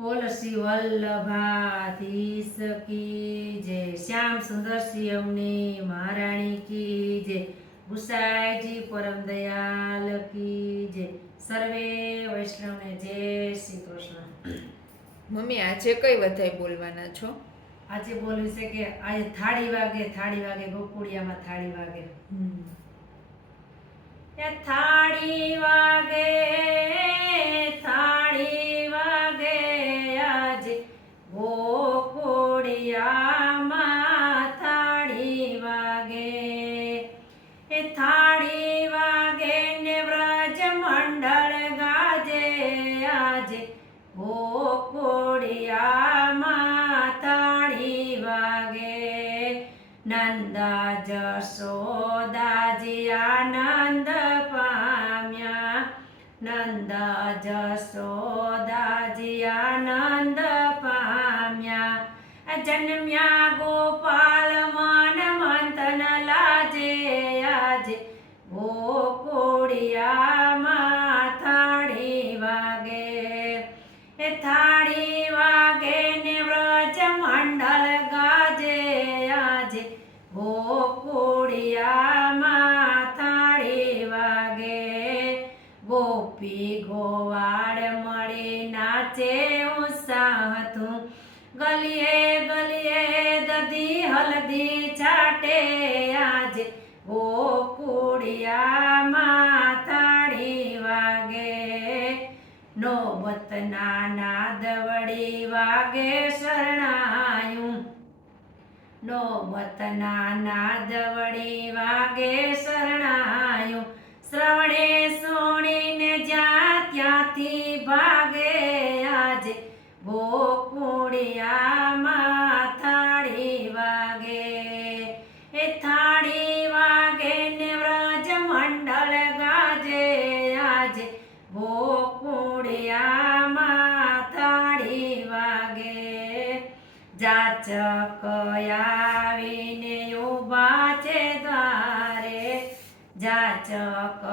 બોલસી વલ્લભાધીશ કી જય. શ્યામ સુંદર શ્રી મહારાણી કી જય. ગુસાઈજી પરમ દયાલ કી જય. સર્વે વૈષ્ણવને જય શ્રી કૃષ્ણ. મમ્મી આજે કઈ બધાય બોલવાના છો? આજે બોલ્યું છે કે આજે થાળી વાગે થાળી વાગે ગોકુળિયામાં થાળી વાગે. થાળી વાગે ગોકુળિયામાં થાળી વાગે. એ થાળી વાગે ને વ્રજ મંડળ ગાજે. આજે ગોકુળિયામાં થાળી વાગે. નંદા જશોદાજી આનંદ પામ્યા. નંદા જશોદાજી આનંદ પામ્યા. જન્મ્યા ગોપાલ મન મંથન લાજે, આજે ગોકુળિયામાં થાળી વાગે. એ થાળી વાગે ને વ્રજ મંડળ ગાજે, આજે ગોકુળિયામાં થાળી વાગે. ગોપી ગોવાળ મળી નાચે ઉત્સાહતું ગલીએ ગલીએ દધી, હલ્દી છાટે આજે. ગોકુળિયામાં થાળી વાગે નોબત નાના દવડી વાગે શરણાયું. નોબત નાના દવડી વાગે શરણાયું. શ્રવણે સોણીને ગોકુળિયામાં થાળી વાગે. એ થાળી વાગે ને વ્રજ મંડળ ગાજે. આજે ગોકુળિયામાં થાળી વાગે. જાચક આવીને ઊભા છે દ્વારે. જાચક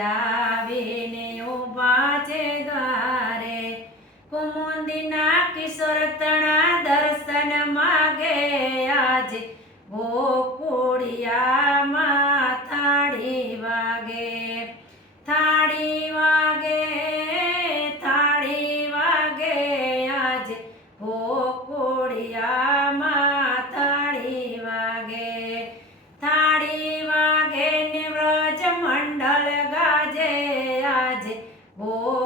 આવીને ઊભા છે દ્વારે. કુમુંદીના કિશોર તણા દર્શન માગે આજે. ગોકુળિયામાં થાળી વાગે થાળી વાગે થાળી વાગે આજે. ગોકુળિયામાં થાળી વાગે થાળી વાગે ને વ્રજ મંડળ ગાજે આજે. ગોકુળિયામાં